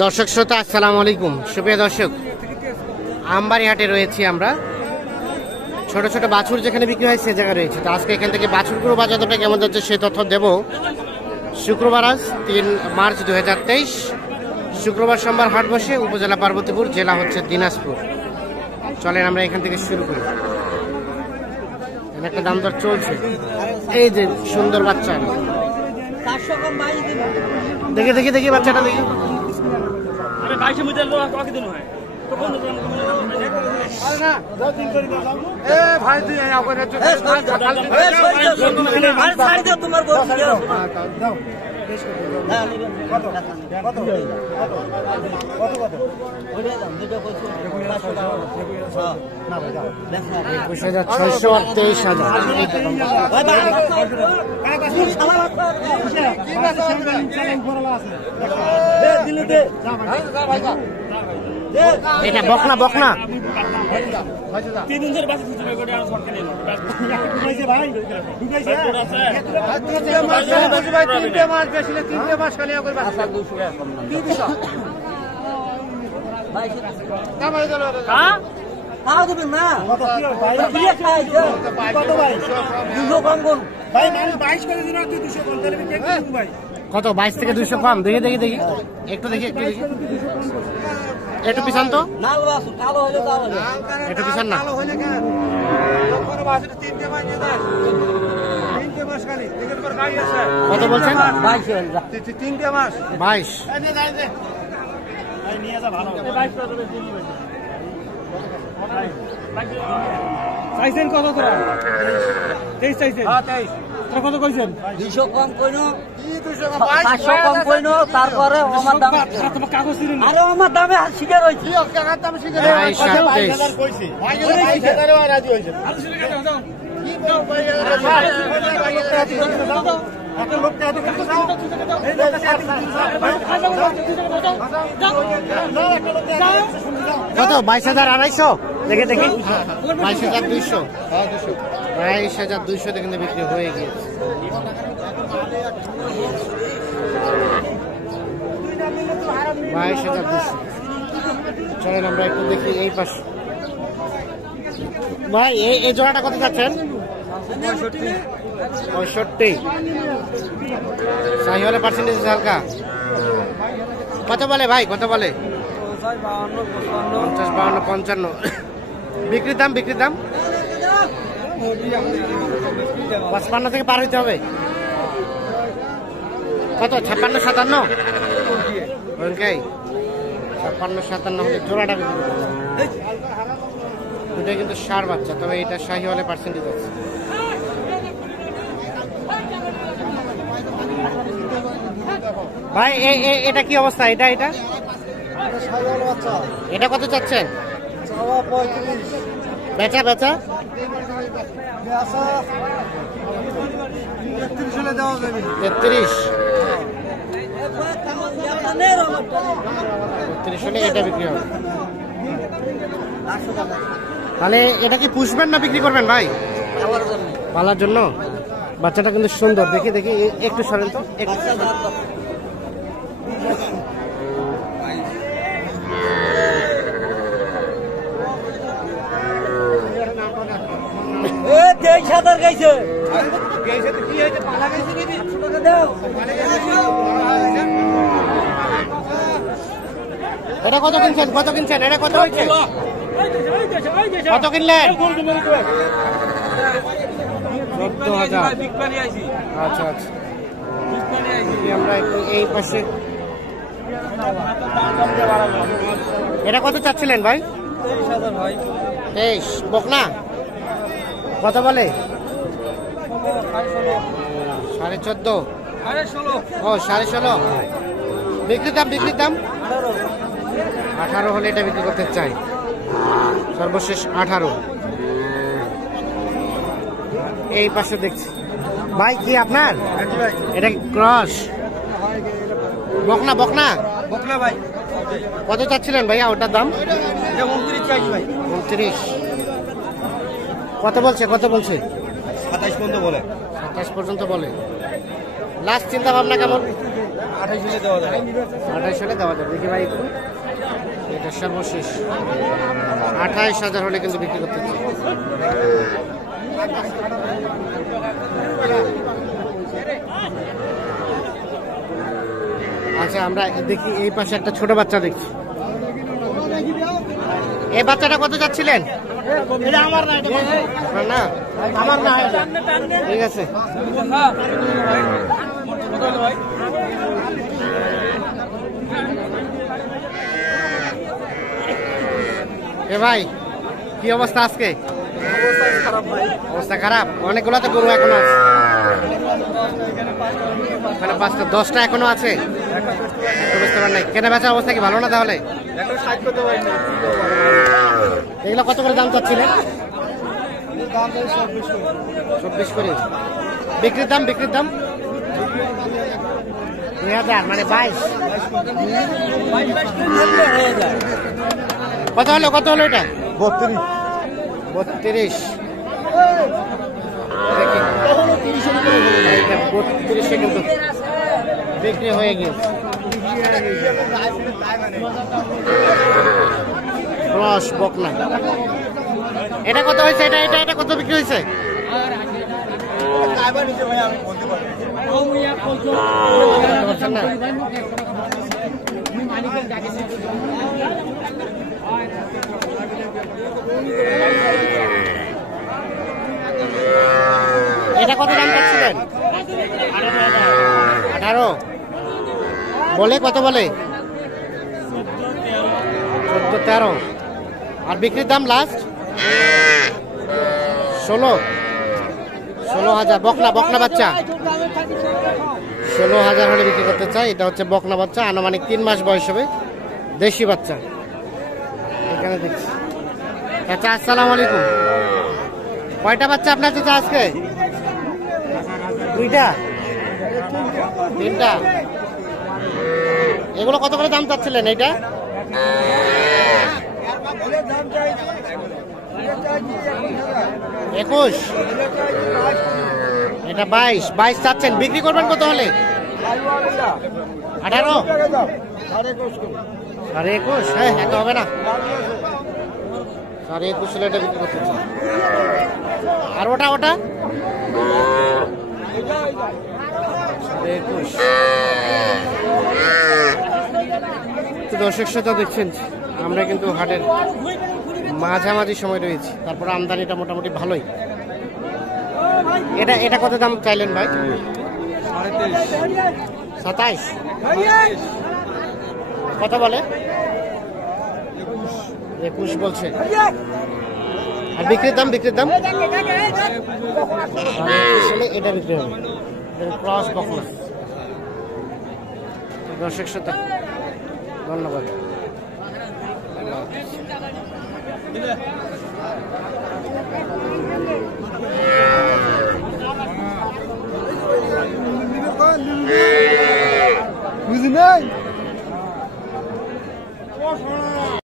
দর্শক শ্রোতা আসসালামু আলাইকুম। সুপ্রিয় দর্শক, আমবাড়ি হাটে রয়েছি আমরা। ছোট ছোট বাছুর যেখানে বিক্রি হয় সে জায়গায় রয়েছে। তো আজকে এখান থেকে বাছুরগুলো বাজার দরটা কেমন যাচ্ছে সে তথ্য দেব। শুক্রবার আজ 3 মার্চ 2023, শুক্রবার সোমবার হাট বসে। উপজেলা পার্বতীপুর, জেলা হচ্ছে দিনাজপুর। চলেন আমরা এখান থেকে শুরু করি। একটা দাম দর চলছে। এই যে সুন্দর বাচ্চা, দেখে দেখি দেখি বাচ্চাটা দেখি। এটা বকনা বকনা কত? 22 থেকে 200 কম? দেখি দেখি দেখি একটু দেখি একটু দেখি। একটু পিছান তো, একটু পিছান না। কত বলছেন? 22। চাইছেন কত? 23 চাইছেন? কত কইছেন? 200 কম কইনো, 500 কম কইনো, তারপরে আমার দাম তোমার কাগজ দিলেন। আরে আমার দামে শিখে রইছি, কাকার দামে শিখে রইছি। 22000 কইছি, 22000 এ রাজি হইছেন। আর শিখে দাও দাও কি দাও ভাই? আপনি লোকটা এত কত দাও? এই লোকটা এত কত? 22200 দেখে দেখি। 22200, 22200 দেখে বিক্রি হয়ে গিয়েছে। চলেন আমরা একটু দেখি এই পাশে। ভাই এই জোড়াটা কত যাচ্ছেন? 65। শাহিওয়ালের পার্সেন্টেজ হালকা। কত বলে ভাই, কত বলে? 50, 52, 55। বিক্রির দাম? বিক্রির দাম 55 থেকে পার হইতে হবে। কত? 56, 57? ওকে, 56, 57 হলে জোড়াটা বিক্রি করতে হবে। দুটাই কিন্তু ষাঁড় বাচ্চা, তবে এটা শাহিওয়ালের পার্সেন্টেজ আছে। ভাই এটা কি অবস্থা? এটা এটা এটা কত চাচ্ছেন? বেচা বেচা 33 হলে এটা বিক্রি হবে। তাহলে এটা কি পুষবেন না বিক্রি করবেন ভাই? পালার জন্য। বাচ্চাটা কিন্তু সুন্দর, দেখি দেখি একটু সরেন তো। এটা কত কিনছেন? কত কিনছেন? এটা কত হয়েছে? কত কিনলেন? 14000। আচ্ছা আচ্ছা, আমরা একটু এই পাশে। এটা কত চাচ্ছিলেন ভাই? 23। বকনা কত বলে? 14.5। ও 16.5। বিক্রির দাম? বিক্রির দাম 18 হলে এটা বিক্রি করতে চাই। সর্বশেষ 18। এই পাশে দেখছি ভাই, কি আপনার? এটা ক্রস বকনা? বকনা বকনা ভাই। কত চাচ্ছিলেন ভাইয়া ওটার দাম? 29 চাই ভাই। 29। কত বলছে? কত বলছে? 27 পর্যন্ত বলে। 27 পর্যন্ত বলে। লাস্ট চিন্তা ভাবনা কেমন? 28 হলে দেওয়া যাবে। দেখি ভাই একটু, এটা সর্বশেষ 28,000 হলে কিন্তু বিক্রি করতে চাই। আচ্ছা, আমরা দেখি এই পাশে একটা ছোট বাচ্চা দেখছি। এই বাচ্চাটা কত যাচ্ছিলেন? আপনার না, আমার না, ঠিক আছে। এ ভাই, কি অবস্থা আজকে? অবস্থা খারাপ, অনেকগুলো তো গরু এখনো আছে, মানে 5টা 10টা এখনো আছে। বুঝতে পারেন নাই, কেনা বেচা অবস্থা কি ভালো না? তাহলে এগুলো কত করে দাম চাচ্ছিলেন? 24 করে। বিক্রির দাম? বিক্রির দাম 2000, মানে 22। কত হলো? কত হলো এটা? 32। দেখি 32 কিন্তু বিক্রি হয়ে গেছে। রস বকনা, এটা কত হয়েছে? এটা কত বিক্রি হয়েছে? এটা কত দাম পাচ্ছিলেন? 18। বলে কত বলে? 14-13। আর বিক্রির দাম লাস্ট 16,000। বকনা বাচ্চা 16,000 হলে বিক্রি করতে চাই। এটা হচ্ছে বকনা বাচ্চা, আনুমানিক 3 মাস বয়স হবে, দেশি বাচ্চা। এখানে দেখছি। চাচা আসসালামু আলাইকুম। কয়টা বাচ্চা আপনার চাচা আজকে? 2টা 3টা। এগুলো কত করে দাম চাচ্ছিলেন? এইটা 21, এটা 22 চাচ্ছেন। বিক্রি করবেন কত হলে? 18, 21। হ্যাঁ, এত হবে না। 21 হলে এটা বিক্রি করতে চাই। আর ওটা 21। দর্শক শ্রোতা দেখছেন, আমরা কিন্তু হাটের মাঝামাঝি সময় রয়েছি, তারপর আমদানিটা মোটামুটি ভালোই। এটা কত দাম চাইলেন ভাই? 27। কত বলে? 21 বলছে। আর বিক্রির দাম? বিক্রির দাম এটা বিক্রি হবে, ক্রস বকনা। দর্শক শ্রোতা ধন্যবাদ।